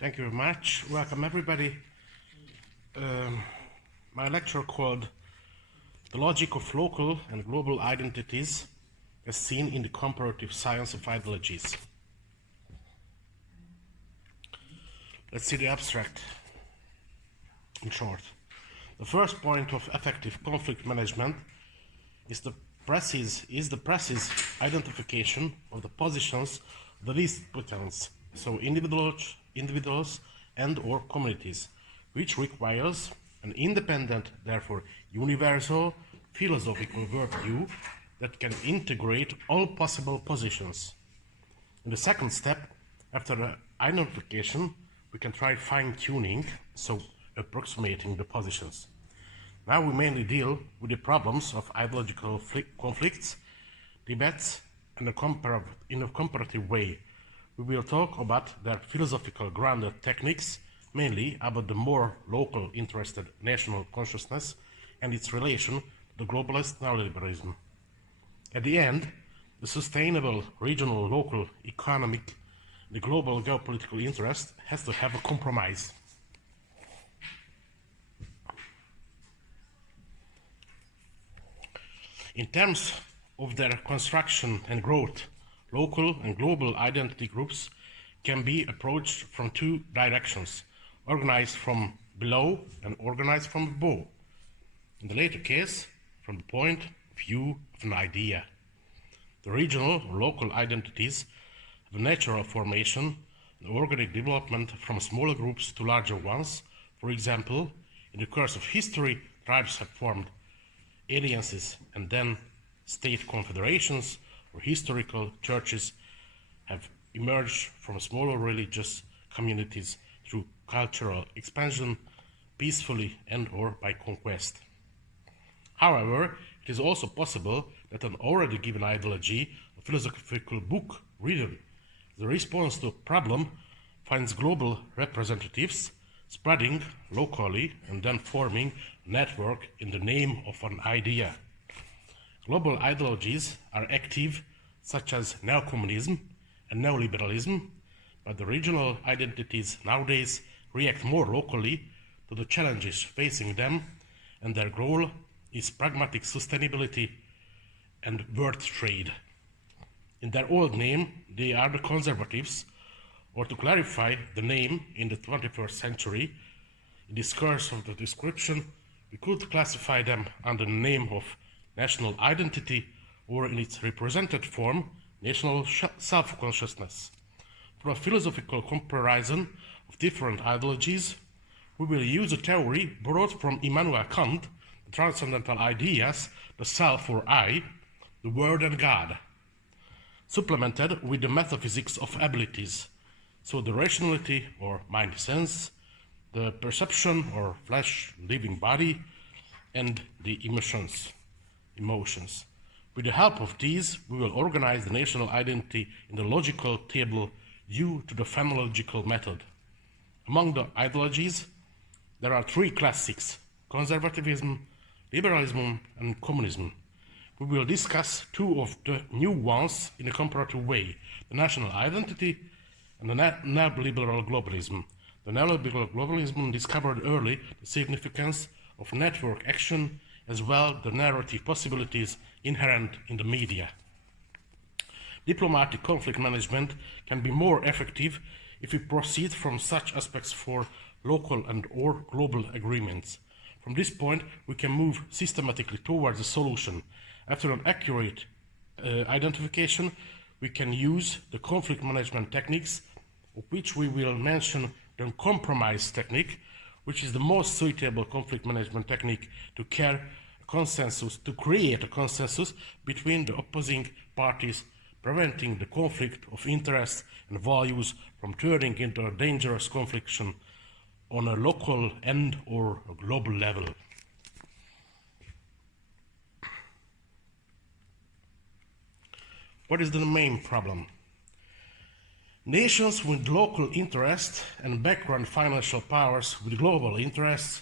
Thank you very much. Welcome everybody. My lecture called The Logic of Local and Global Identities as Seen in the Comparative Science of Ideologies. Let's see the abstract in short. The first point of effective conflict management is the precise identification of the positions of the least potentials, so individuals and or communities, which requires an independent, therefore universal, philosophical worldview that can integrate all possible positions. In the second step, after the identification, we can try fine-tuning, so approximating the positions. Now we mainly deal with the problems of ideological conflicts, debates, and in a comparative way. We will talk about their philosophical grounded techniques, mainly about the more local interested national consciousness and its relation to the globalist neoliberalism. At the end, the sustainable regional, local, economic, the global geopolitical interest has to have a compromise. In terms of their construction and growth, local and global identity groups can be approached from two directions, organized from below and organized from above. In the later case, from the point of view of an idea. The regional or local identities have a natural formation and organic development from smaller groups to larger ones. For example, in the course of history, tribes have formed alliances and then state confederations, or historical churches have emerged from smaller religious communities through cultural expansion, peacefully and or by conquest. However, it is also possible that an already given ideology, a philosophical book written as a response to a problem, finds global representatives spreading locally and then forming a network in the name of an idea. Global ideologies are active, such as neocommunism and neoliberalism, but the regional identities nowadays react more locally to the challenges facing them, and their goal is pragmatic sustainability and world trade. In their old name, they are the conservatives, or to clarify the name in the 21st century, in this course of the description, we could classify them under the name of national identity, or in its represented form, national self-consciousness. For a philosophical comparison of different ideologies, we will use a theory borrowed from Immanuel Kant, the transcendental ideas, the self or I, the world and God, supplemented with the metaphysics of abilities, so the rationality or mind sense, the perception or flesh living body, and the emotions. With the help of these, we will organize the national identity in the logical table due to the phenological method. Among the ideologies, there are three classics: conservatism, liberalism, and communism. We will discuss two of the new ones in a comparative way: the national identity and the neoliberal globalism. The neoliberal globalism discovered early the significance of network action as well the narrative possibilities inherent in the media. Diplomatic conflict management can be more effective if we proceed from such aspects for local and or global agreements. From this point, we can move systematically towards a solution. After an accurate identification, we can use the conflict management techniques, of which we will mention the compromise technique, which is the most suitable conflict management technique to create a consensus between the opposing parties, preventing the conflict of interests and values from turning into a dangerous conflict on a local and or a global level. What is the main problem? Nations with local interests and background financial powers with global interests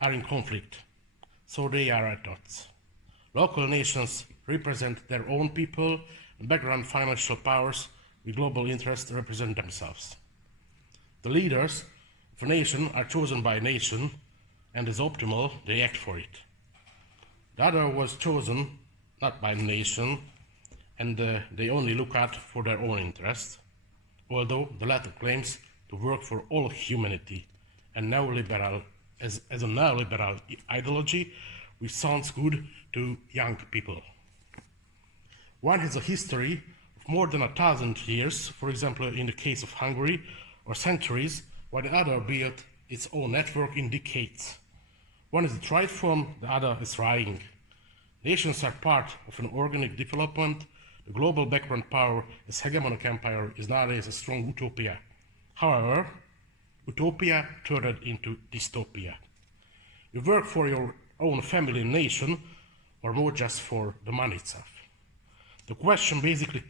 are in conflict, so they are at odds. Local nations represent their own people, and background financial powers with global interests represent themselves. The leaders of a nation are chosen by a nation, and as optimal, they act for it. The other was chosen not by the nation, and they only look out for their own interests, although the latter claims to work for all humanity, and as a neoliberal ideology which sounds good to young people. One has a history of more than 1,000 years, for example in the case of Hungary, or centuries, while the other built its own network in decades. One is a tried form, the other is trying. Nations are part of an organic development. The global background power as hegemonic empire is nowadays a strong utopia. However, utopia turned into dystopia. You work for your own family and nation, or more just for the money itself. The question basically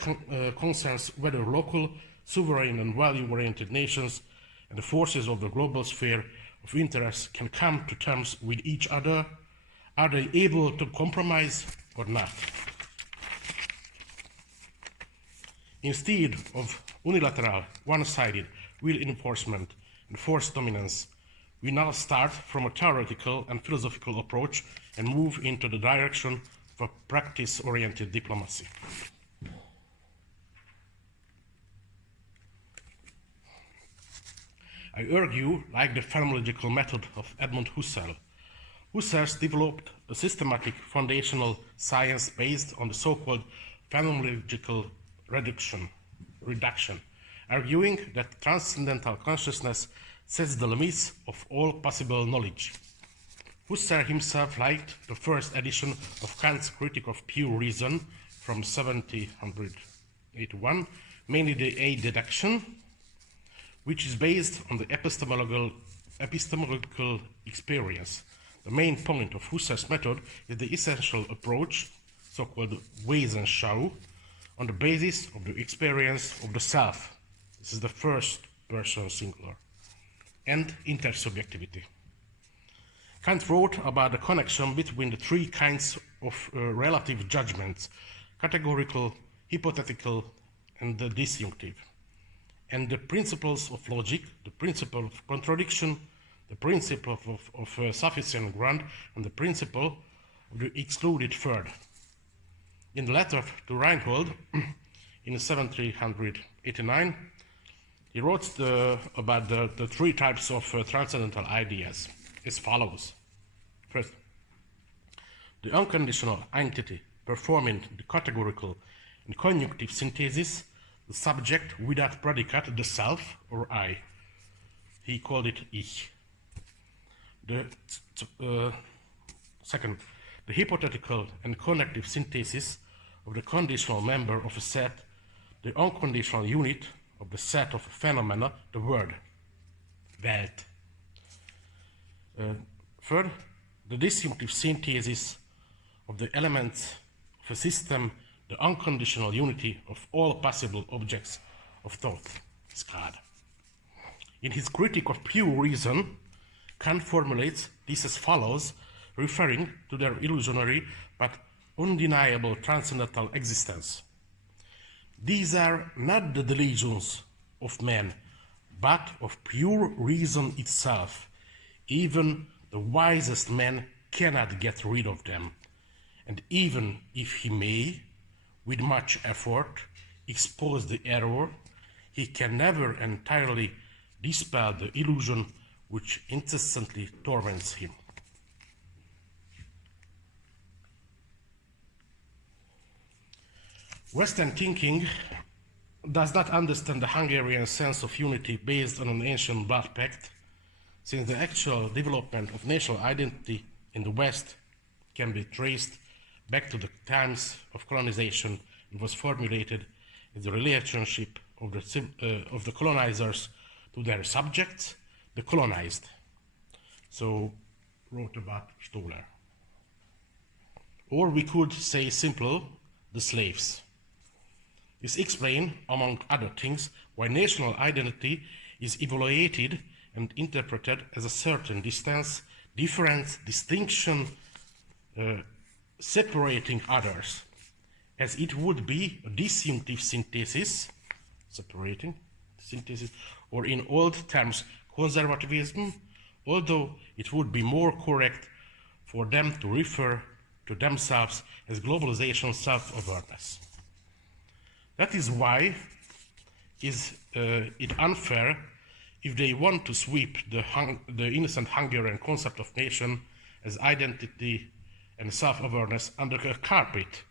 concerns whether local, sovereign and value-oriented nations and the forces of the global sphere of interest can come to terms with each other. Are they able to compromise or not? Instead of unilateral, one-sided will enforcement and force dominance, we now start from a theoretical and philosophical approach and move into the direction of a practice-oriented diplomacy. I argue, like the phenomenological method of Edmund Husserl. Husserl developed a systematic foundational science based on the so-called phenomenological reduction, arguing that transcendental consciousness sets the limits of all possible knowledge. Husserl himself liked the first edition of Kant's Critique of Pure Reason from 1781, mainly the A deduction, which is based on the epistemological experience. The main point of Husserl's method is the essential approach, so-called Wesenschau, on the basis of the experience of the self. This is the first person singular, and intersubjectivity. Kant wrote about the connection between the three kinds of relative judgments: categorical, hypothetical, and the disjunctive, and the principles of logic, the principle of contradiction, the principle of sufficient ground, and the principle of the excluded third. In the letter to Reinhold in 1789, he wrote about the three types of transcendental ideas as follows. First, the unconditional entity performing the categorical and conjunctive synthesis, the subject without predicate, the self or I. He called it Ich. Second, the hypothetical and connective synthesis of the conditional member of a set, the unconditional unit of the set of phenomena, the word, Welt. Third, the disjunctive synthesis of the elements of a system, the unconditional unity of all possible objects of thought, Skad. In his Critique of Pure Reason, Kant formulates this as follows, referring to their illusionary but undeniable transcendental existence. These are not the delusions of man, but of pure reason itself. Even the wisest man cannot get rid of them, and even if he may, with much effort, expose the error, he can never entirely dispel the illusion which incessantly torments him. Western thinking does not understand the Hungarian sense of unity based on an ancient blood pact, since the actual development of national identity in the West can be traced back to the times of colonization and was formulated in the relationship of the colonizers to their subjects, the colonized. So, wrote about Stoller. Or we could say simple, the slaves. This explains, among other things, why national identity is evaluated and interpreted as a certain distance, difference, distinction, separating others, as it would be a disjunctive synthesis, separating, synthesis or in old terms, conservatism, although it would be more correct for them to refer to themselves as globalization self-awareness. That is why is it unfair if they want to sweep the innocent Hungarian concept of nation as identity and self-awareness under a carpet,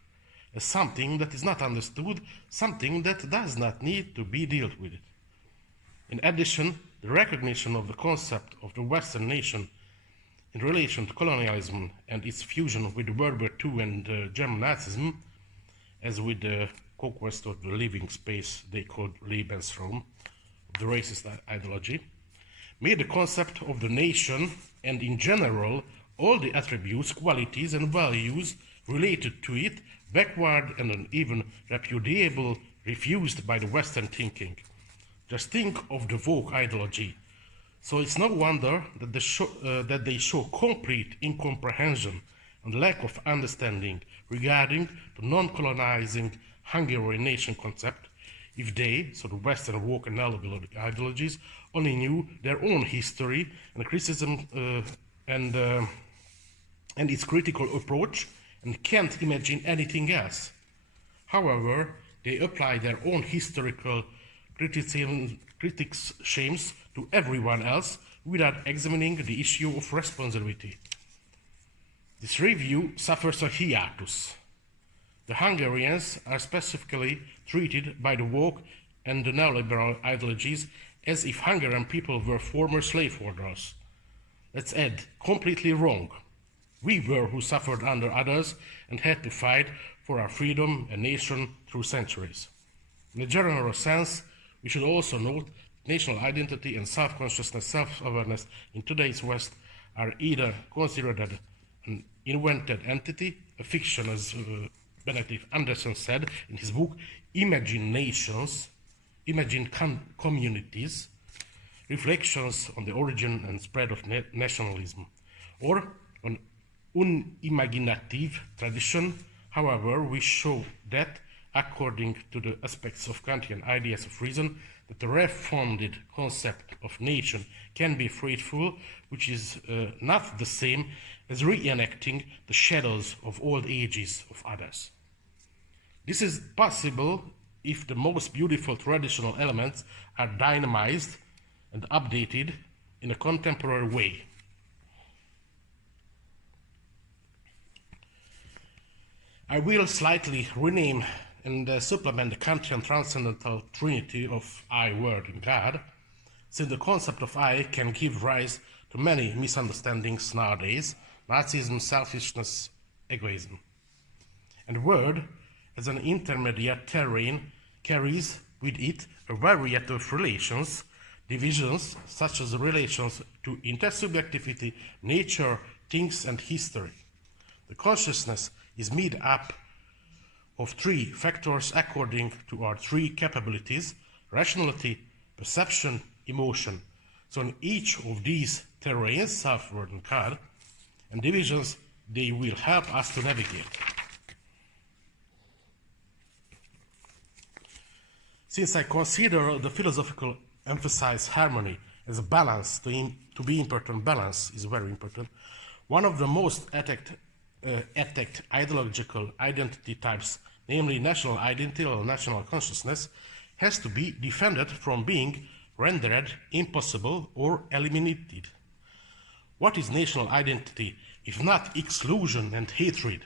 as something that is not understood, something that does not need to be dealt with. In addition, the recognition of the concept of the Western nation in relation to colonialism and its fusion with World War II and German Nazism, as with the conquest of the living space they called Lebensraum, the racist ideology, made the concept of the nation and in general all the attributes, qualities and values related to it backward and even repudiable, refused by the Western thinking. Just think of the woke ideology. So it's no wonder that they show complete incomprehension and lack of understanding regarding the non-colonizing Hungarian nation concept if they, so the Western woke and neoliberal ideologies, only knew their own history and criticism and its critical approach and can't imagine anything else. However, they apply their own historical critics' shames to everyone else without examining the issue of responsibility. This review suffers a hiatus. The Hungarians are specifically treated by the woke and the neoliberal ideologies as if Hungarian people were former slaveholders. Let's add, completely wrong. We were who suffered under others and had to fight for our freedom and nation through centuries. In a general sense, we should also note national identity and self-consciousness, self-awareness in today's West are either considered an invented entity, a fiction, as Benedict Anderson said in his book, Imagine Nations, Imagine Communities, Reflections on the Origin and Spread of Nationalism, or an unimaginative tradition. However, we show that, according to the aspects of Kantian ideas of reason, that the refounded concept of nation can be fruitful, which is not the same as reenacting the shadows of old ages of others. This is possible if the most beautiful traditional elements are dynamized and updated in a contemporary way. I will slightly rename and supplement the Kantian transcendental trinity of I, Word, and God, since the concept of I can give rise to many misunderstandings nowadays: Nazism, selfishness, egoism. And Word, as an intermediate terrain, carries with it a variety of relations, divisions, such as relations to intersubjectivity, nature, things, and history. The consciousness is made up of three factors according to our three capabilities: rationality, perception, emotion. So in each of these terrains, self, word, and God, and divisions, they will help us to navigate. Since I consider the philosophical emphasize harmony as a balance, to be important, balance is very important, one of the most attacked ideological identity types, namely national identity or national consciousness, has to be defended from being rendered impossible or eliminated. What is national identity if not exclusion and hatred?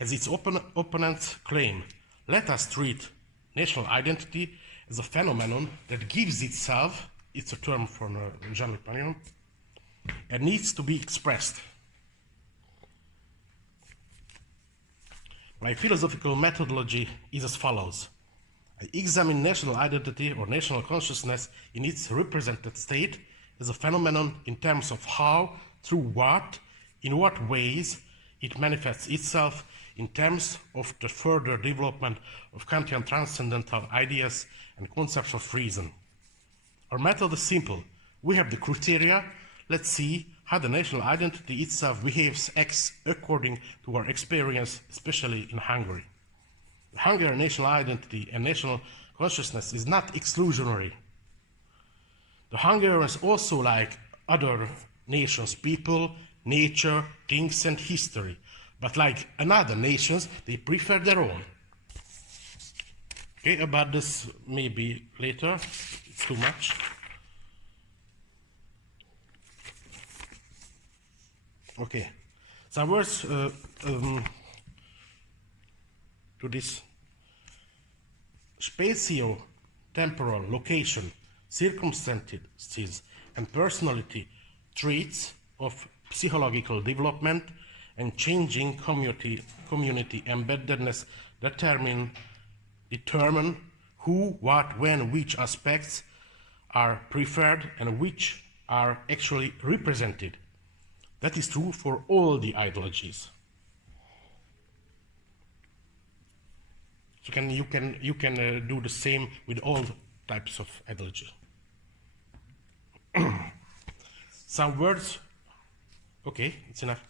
As its opponents claim, let us treat national identity as a phenomenon that gives itself, it's a term from Jean-Luc Marion, and needs to be expressed. My philosophical methodology is as follows. I examine national identity or national consciousness in its represented state as a phenomenon in terms of how, through what, in what ways it manifests itself in terms of the further development of Kantian transcendental ideas and concepts of reason. Our method is simple. We have the criteria. Let's see how the national identity itself behaves according to our experience, especially in Hungary. The Hungarian national identity and national consciousness is not exclusionary. The Hungarians also like other nations, people, nature, kings and history. But like another nations, they prefer their own. Okay, about this maybe later, it's too much. Okay, some words to this spatio-temporal location, circumstances and personality traits of psychological development and changing community embeddedness determine who, what, when, which aspects are preferred and which are actually represented. That is true for all the ideologies. So you can do the same with all types of ideology. Some words. Okay, it's enough.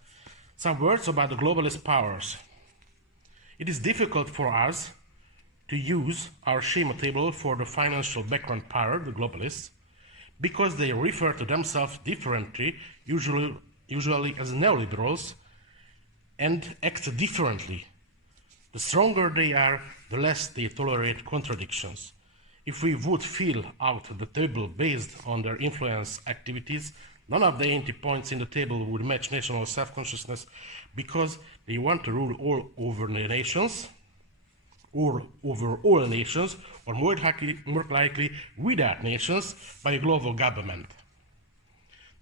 Some words about the globalist powers. It is difficult for us to use our schema table for the financial background power, the globalists, because they refer to themselves differently, usually as neoliberals, and act differently. The stronger they are, the less they tolerate contradictions. If we would fill out the table based on their influence activities, none of the 80 points in the table would match national self-consciousness because they want to rule all over the nations, or over all nations, or more likely without nations, by a global government.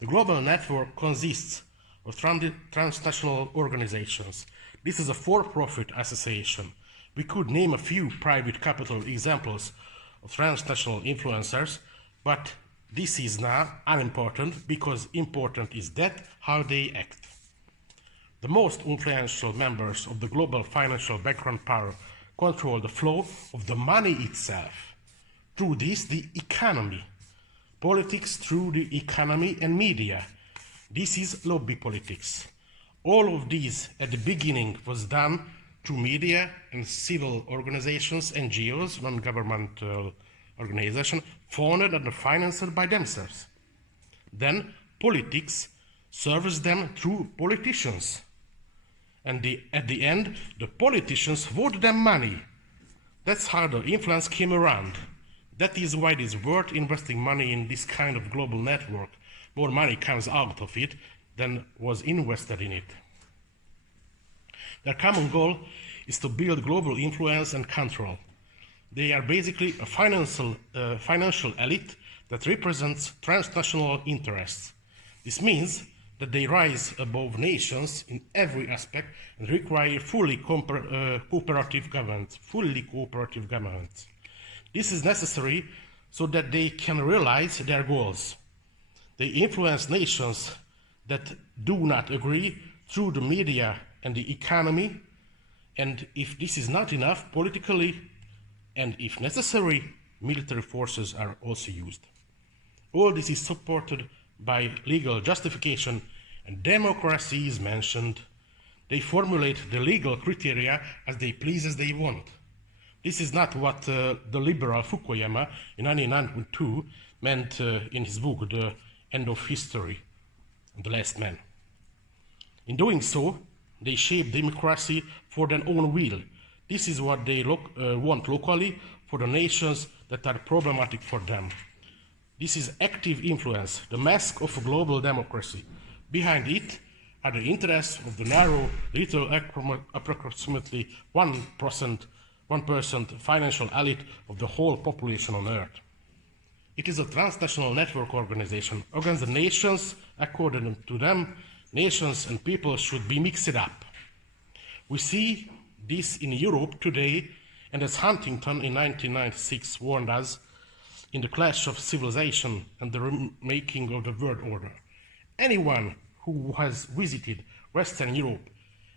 The global network consists of transnational organizations. This is a for-profit association. We could name a few private capital examples of transnational influencers, but this is now unimportant because important is that how they act. The most influential members of the global financial background power control the flow of the money itself. Through this, the economy. Politics through the economy and media. This is lobby politics. All of these at the beginning was done through media and civil organizations, NGOs, non-governmental organizations, founded and financed by themselves. Then politics serves them through politicians. And at the end, the politicians vote them money. That's how the influence came around. That is why it is worth investing money in this kind of global network. More money comes out of it than was invested in it. Their common goal is to build global influence and control. They are basically a financial elite that represents transnational interests. This means that they rise above nations in every aspect and require fully cooperative government. This is necessary so that they can realize their goals. They influence nations that do not agree through the media and the economy, and if this is not enough, politically, and if necessary, military forces are also used. All this is supported by legal justification, and democracy is mentioned. They formulate the legal criteria as they please, as they want. This is not what the liberal Fukuyama in 1992 meant in his book, The End of History, The Last Man. In doing so, they shape democracy for their own will. This is what they want locally for the nations that are problematic for them. This is active influence, the mask of a global democracy. Behind it are the interests of the narrow, little, approximately 1% financial elite of the whole population on Earth. It is a transnational network organization. Against the nations, according to them, nations and people should be mixed up. We see this in Europe today, and as Huntington in 1996 warned us, in the clash of civilization and the remaking of the world order. Anyone who has visited Western Europe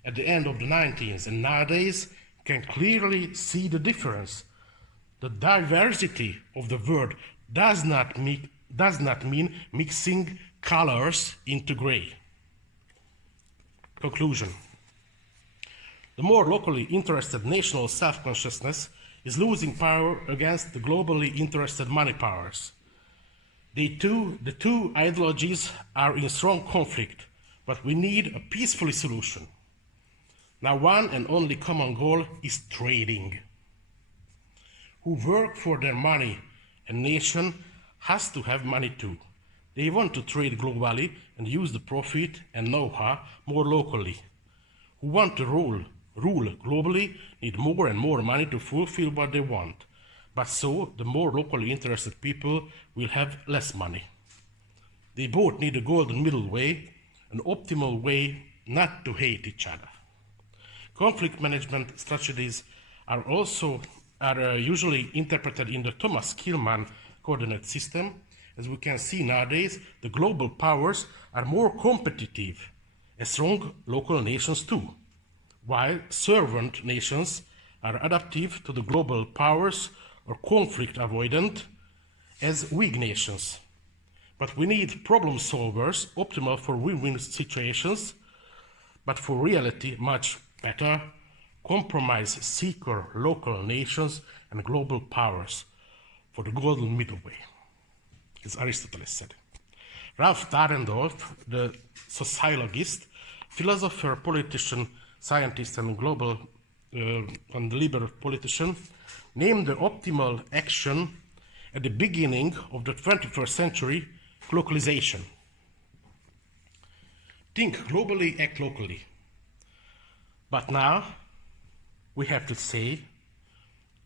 at the end of the 90s and nowadays can clearly see the difference. The diversity of the world does not mean mixing colors into gray. Conclusion. The more locally interested national self-consciousness is losing power against the globally interested money powers. The two ideologies are in strong conflict, but we need a peaceful solution. Now, one and only common goal is trading. Who work for their money and nation has to have money too. They want to trade globally and use the profit and know-how more locally. Who want to rule globally need more and more money to fulfill what they want. But so, the more locally interested people will have less money. They both need a golden middle way, an optimal way not to hate each other. Conflict management strategies are usually interpreted in the Thomas Kilmann coordinate system. As we can see nowadays, the global powers are more competitive as strong local nations too, while servant nations are adaptive to the global powers or conflict avoidant as weak nations. But we need problem solvers optimal for win-win situations, but for reality much better, compromise seeker local nations and global powers for the golden middle way, as Aristotle said. Ralph Dahrendorf, the sociologist, philosopher, politician, scientist, and global and liberal politician, named the optimal action at the beginning of the 21st century localization. Think globally, act locally. But now we have to say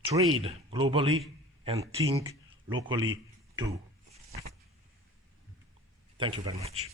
trade globally and think locally too. Thank you very much.